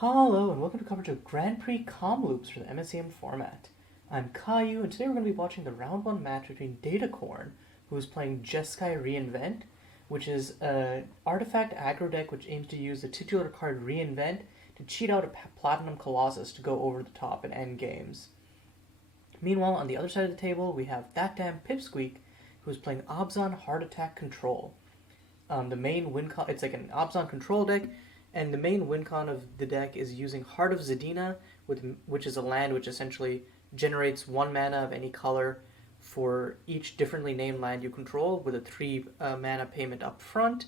Hello and welcome to coverage of Grand Prix Kamloops for the MSEM format. I'm Caillou and today we're going to be watching the round 1 match between Datacorn, who is playing Jeskai Reinvent, which is an artifact aggro deck which aims to use the titular card Reinvent to cheat out a Platinum Colossus to go over the top and end games. Meanwhile, on the other side of the table, we have that damn Pipsqueak, who is playing Abzan Heart Attack Control. The main win con, it's like an Abzan control deck, and the main win con of the deck is using Heart of Zadina, which is a land which essentially generates 1 mana of any color for each differently named land you control, with a 3 mana payment up front.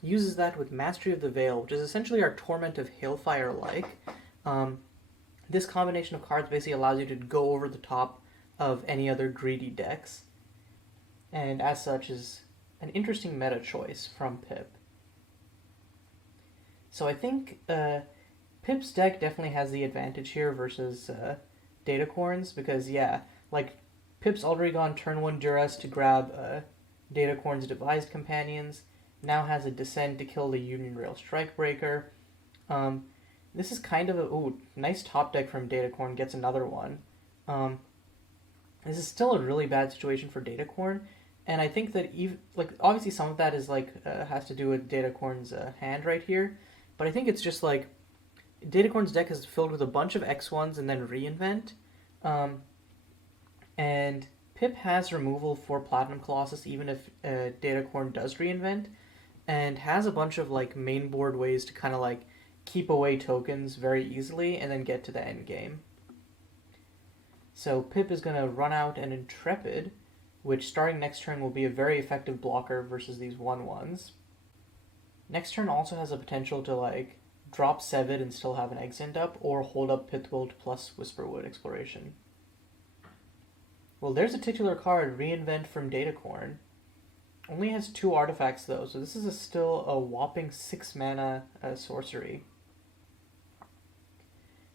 Uses that with Mastery of the Veil, which is essentially our Torment of Hailfire-like. This combination of cards basically allows you to go over the top of any other greedy decks, and as such is an interesting meta choice from Pip. So I think Pip's deck definitely has the advantage here versus Datacorn's, because yeah, like Pip's already gone turn 1 Duress to grab Datacorn's Devised Companions, now has a Descent to kill the Union Rail Strikebreaker. This is kind of a nice top deck from Datacorn, gets another one. This is still a really bad situation for Datacorn, and I think that obviously some of that is has to do with Datacorn's hand right here. But I think it's just like Datacorn's deck is filled with a bunch of X1s and then Reinvent. And Pip has removal for Platinum Colossus even if Datacorn does Reinvent, and has a bunch of main board ways to kind of keep away tokens very easily and then get to the end game. So Pip is going to run out an Intrepid, which starting next turn will be a very effective blocker versus these 1/1s. Next turn also has a potential to drop Sevid and still have an Exent up, or hold up Pithwold plus Whisperwood Exploration. Well, there's a titular card, Reinvent from Datacorn. Only has 2 artifacts though, so this is still a whopping 6 mana sorcery.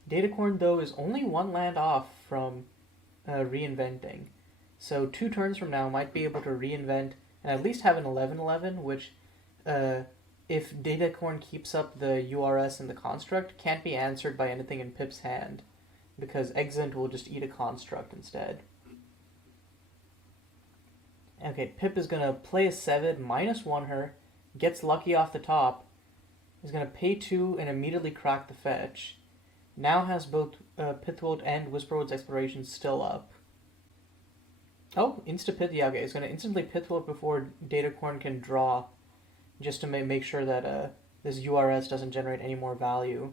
Datacorn though is only 1 land off from reinventing, so 2 turns from now might be able to reinvent and at least have an 11/11, which if Datacorn keeps up the URS and the construct, can't be answered by anything in Pip's hand, because Exent will just eat a construct instead. Okay, Pip is going to play a Sevid, -1 her, gets lucky off the top, is going to pay 2 and immediately crack the fetch. Now has both Pithwold and Whisperwood's Exploration still up. Oh, insta-Pith, yeah, okay, he's going to instantly Pithwold before Datacorn can draw, just to make sure that this URS doesn't generate any more value.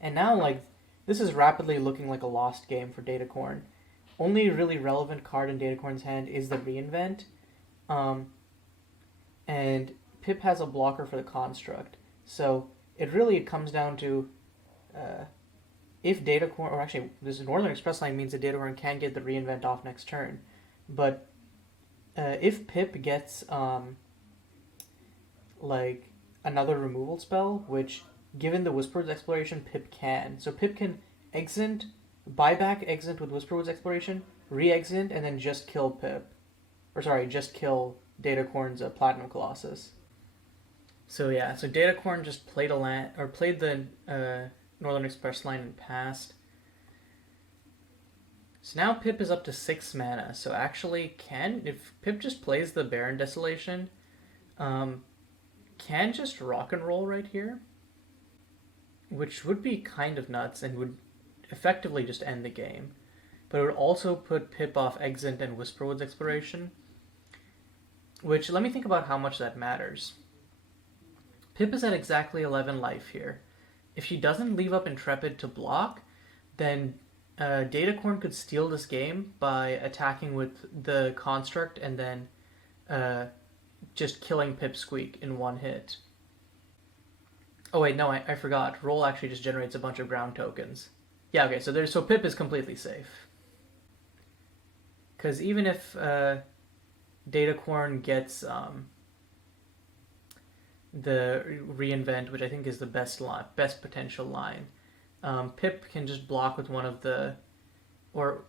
And now, this is rapidly looking like a lost game for Datacorn. Only really relevant card in Datacorn's hand is the Reinvent. And Pip has a blocker for the Construct. So it really comes down to if Datacorn, or actually this Northern Express line means that Datacorn can get the Reinvent off next turn. But if Pip gets another removal spell, which given the Whisperwood's Exploration, Pip can. So Pip can Exent, buy back Exent with Whisperwood's Exploration, re-Exent, and then just kill Pip. Or sorry, just kill Datacorn's Platinum Colossus. So yeah, so Datacorn just played played the Northern Express line and passed. So now Pip is up to 6 mana, so actually if Pip just plays the Barren Desolation, can just rock and roll right here, which would be kind of nuts and would effectively just end the game. But it would also put Pip off Exent and Whisperwood's Exploration, which, let me think about how much that matters. Pip is at exactly 11 life here. If she doesn't leave up Intrepid to block, then Datacorn could steal this game by attacking with the Construct and then just killing Pipsqueak in 1 hit. Oh wait, no, I forgot. Roll actually just generates a bunch of ground tokens. Yeah, okay, so Pip is completely safe. Because even if Datacorn gets the Reinvent, which I think is the best potential line, Pip can just block with one of the, or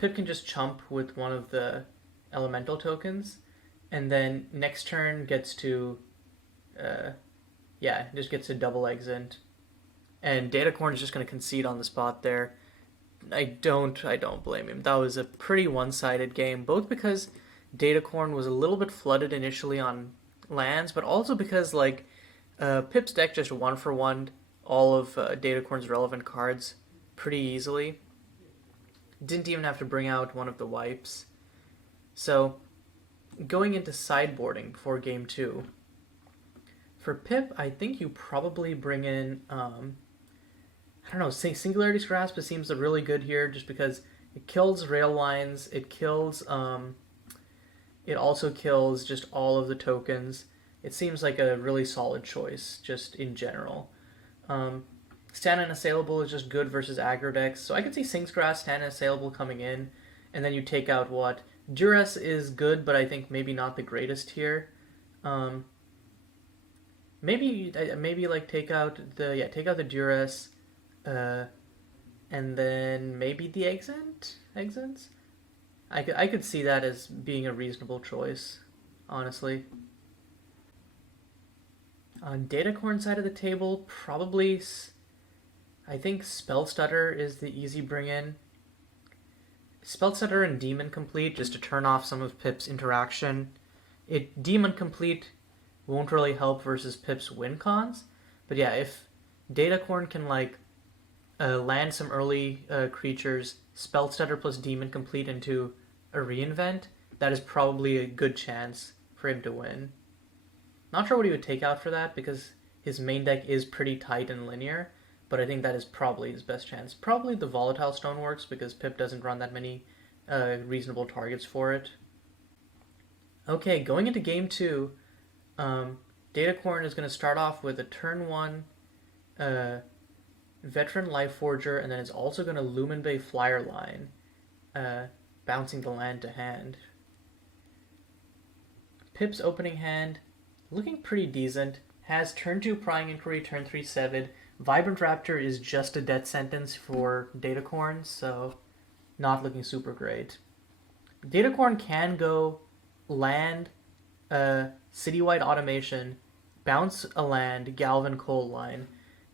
Pip can just chump with one of the elemental tokens, and then next turn gets to yeah, just gets a double exit. And Datacorn is just going to concede on the spot there. I don't blame him. That was a pretty one-sided game, both because Datacorn was a little bit flooded initially on lands, but also because like Pip's deck just one for one all of Datacorn's relevant cards pretty easily. Didn't even have to bring out one of the wipes. So going into sideboarding before game 2. For Pip, I think you probably bring in I don't know, Singularity's Grasp seems really good here just because it kills rail lines, it kills it also kills just all of the tokens. It seems like a really solid choice just in general. Stand Unassailable is just good versus aggro decks, so I could see Sing's Grasp, Stand Unassailable coming in, and then you take out what? Duress is good, but I think maybe not the greatest here. Maybe like take out the Duress, and then maybe the exits. I could see that as being a reasonable choice, honestly. On Datacorn side of the table, probably I think Spell Stutter is the easy bring in. Spell Stutter and Demon Complete just to turn off some of Pip's interaction. Demon Complete won't really help versus Pip's win cons, but yeah, if Datacorn can like land some early creatures, Spell Stutter plus Demon Complete into a Reinvent, that is probably a good chance for him to win. Not sure what he would take out for that because his main deck is pretty tight and linear, but I think that is probably his best chance. Probably the Volatile Stoneworks because Pip doesn't run that many reasonable targets for it. Okay, going into game 2, Datacorn is going to start off with a turn 1 Veteran Lifeforger, and then it's also going to Lumen Bay Flyer Line, bouncing the land to hand. Pip's opening hand, looking pretty decent, has turn 2 Prying Inquiry, turn 3 Sevid. Vibrant Raptor is just a death sentence for Datacorn, so not looking super great. Datacorn can go land, Citywide Automation, bounce a land, Galvan Coal Line,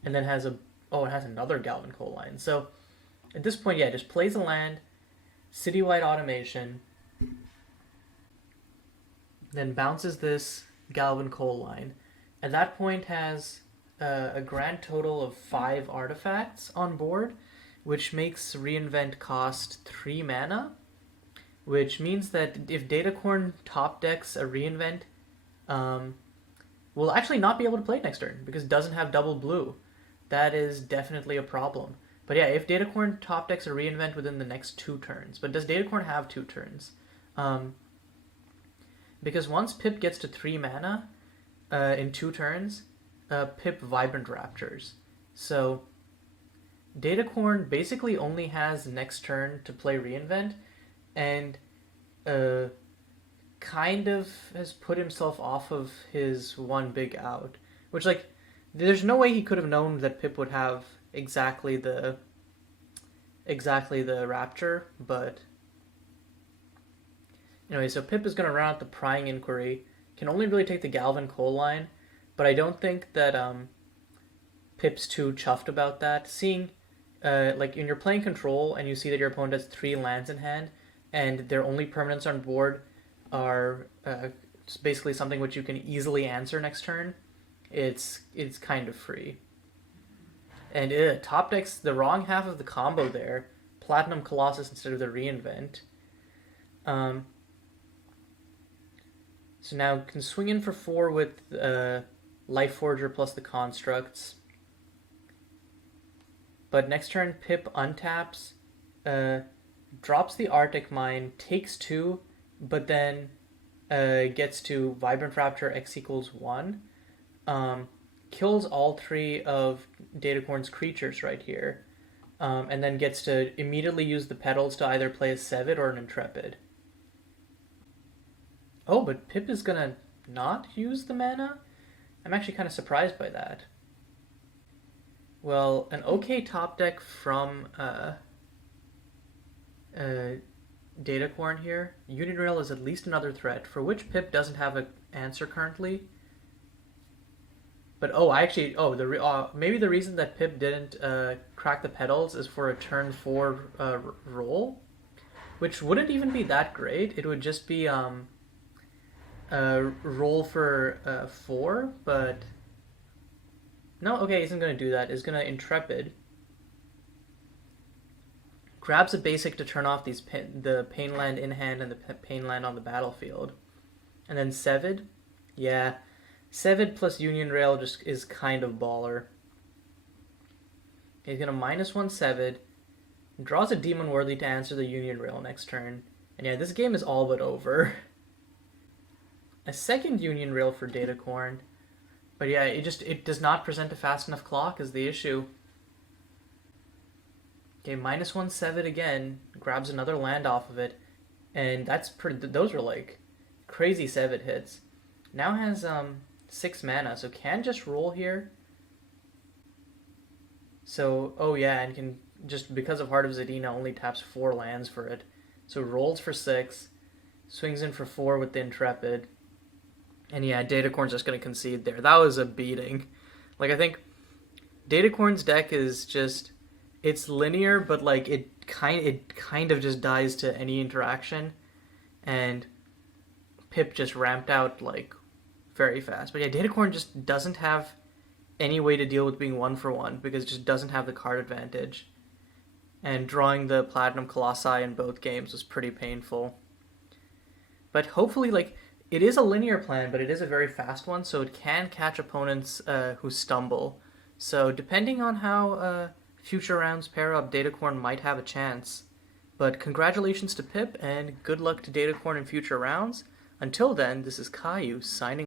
and then has it has another Galvan Coal Line. So at this point, yeah, just plays a land, Citywide Automation, then bounces this Galvan Coal Line. At that point has a grand total of 5 artifacts on board, which makes Reinvent cost 3 mana, which means that if Datacorn top decks a Reinvent, will actually not be able to play it next turn because it doesn't have double blue. That is definitely a problem. But yeah, if Datacorn top decks a Reinvent within the next 2 turns, but does Datacorn have 2 turns? Because once Pip gets to 3 mana in 2 turns, Pip Vibrant Raptors. So Datacorn basically only has next turn to play Reinvent, and kind of has put himself off of his one big out. Which, like, there's no way he could have known that Pip would have exactly the Raptor, but anyway, so Pip is going to run out the Prying Inquiry, can only really take the Galvan Coal Line, but I don't think that Pip's too chuffed about that. Seeing, like, when you're playing Control and you see that your opponent has 3 lands in hand, and their only permanents on board are basically something which you can easily answer next turn, it's kind of free. And top decks the wrong half of the combo there. Platinum Colossus instead of the Reinvent. So now can swing in for 4 with Lifeforger plus the Constructs. But next turn, Pip untaps, drops the Arctic Mine, takes 2, but then gets to Vibrant Raptor X equals 1. Kills all 3 of Datacorn's creatures right here, and then gets to immediately use the petals to either play a Sevid or an Intrepid. Oh, but Pip is gonna not use the mana? I'm actually kind of surprised by that. Well, an okay top deck from Datacorn here. Unitrail is at least another threat, for which Pip doesn't have an answer currently. But maybe the reason that Pip didn't crack the petals is for a turn 4 roll, which wouldn't even be that great. It would just be roll for 4, but no, okay, isn't going to do that. Is going to Intrepid. Grabs a basic to turn off the Pain Land in hand and the Pain Land on the battlefield. And then Sevid. Yeah, Sevid plus Union Rail just is kind of baller. He's going to -1 Sevid. Draws a Demon Worthy to answer the Union Rail next turn. And yeah, this game is all but over. A second Union Rail for Datacorn. But yeah, it does not present a fast enough clock is the issue. Okay, -1 Sevid again. Grabs another land off of it. And that's pretty... Those are like crazy Sevid hits. Now has 6 mana, so can just roll here. So, oh yeah, and can just, because of Heart of Zadina, only taps 4 lands for it. So rolls for 6, swings in for 4 with the Intrepid. And yeah, Datacorn's just going to concede there. That was a beating. Like, I think Datacorn's deck is just... It's linear, but like it kind of just dies to any interaction. And Pip just ramped out like very fast. But yeah, Datacorn just doesn't have any way to deal with being 1-for-1 because it just doesn't have the card advantage. And drawing the Platinum Colossi in both games was pretty painful. But hopefully, like, it is a linear plan, but it is a very fast one, so it can catch opponents who stumble. So depending on how future rounds pair up, Datacorn might have a chance. But congratulations to Pip, and good luck to Datacorn in future rounds. Until then, this is Caillou signing